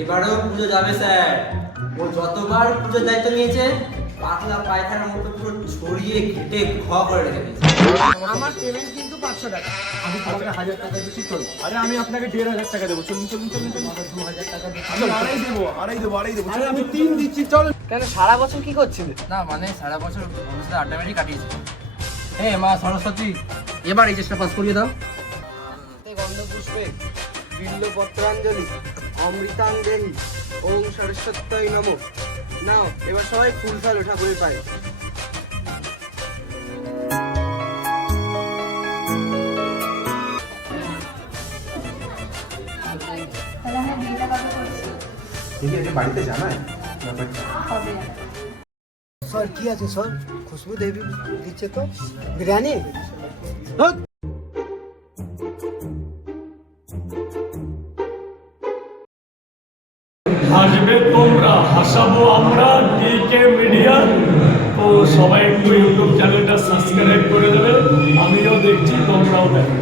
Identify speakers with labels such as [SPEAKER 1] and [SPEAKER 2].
[SPEAKER 1] এবারেও পুজো যাবে স্যার। ও যতবার পুজোর দায়িত্ব নিয়েছে পাতলা পায়খানার মতো পুরো ছড়িয়ে ঘেটে ঘ করে রেখে দিয়েছে।
[SPEAKER 2] আমার পেমেন্ট কিন্তু পাঁচশো টাকা।
[SPEAKER 3] আমি তোমাকে হাজার টাকা দিচ্ছি চল। আরে আমি আপনাকে দেড় হাজার টাকা দেবো। চলুন চলুন চলুন চলুন।
[SPEAKER 2] দু হাজার টাকা।
[SPEAKER 3] আমি আড়াই দেবো আড়াই দেবো আড়াই দেবো। আরে আমি তিন দিচ্ছি চল।
[SPEAKER 2] কেন সারা বছর কি করছিলে?
[SPEAKER 1] না মানে সারা বছর অনুষ্ঠানে আড্ডামেটি কাটিয়েছে। হে মা সরস্বতী এবার এই চেষ্টা পাস করিয়ে দাও।
[SPEAKER 2] গন্ধ পুষ্পে বিল্ল পত্রাঞ্জলি অমৃতাঞ্জলি ওম সরস্বত্যই নম। নাও এবার সবাই ফুল ফেলো ঠাকুরের পায়ে।
[SPEAKER 3] ঠিক আছে বাড়িতে জানাই ব্যাপারটা।
[SPEAKER 2] স্যার কি আছে স্যার? খুশবু দেবী দিচ্ছে তো? বিরিয়ানি?
[SPEAKER 4] হাসবে তোমরা। হাসাবো আমরা ডিকে মিডিয়া তো সবাই একটু ইউটিউব চ্যানেলটা সাবস্ক্রাইব করে দেবে। আমিও দেখছি, তোমরাও দেখো।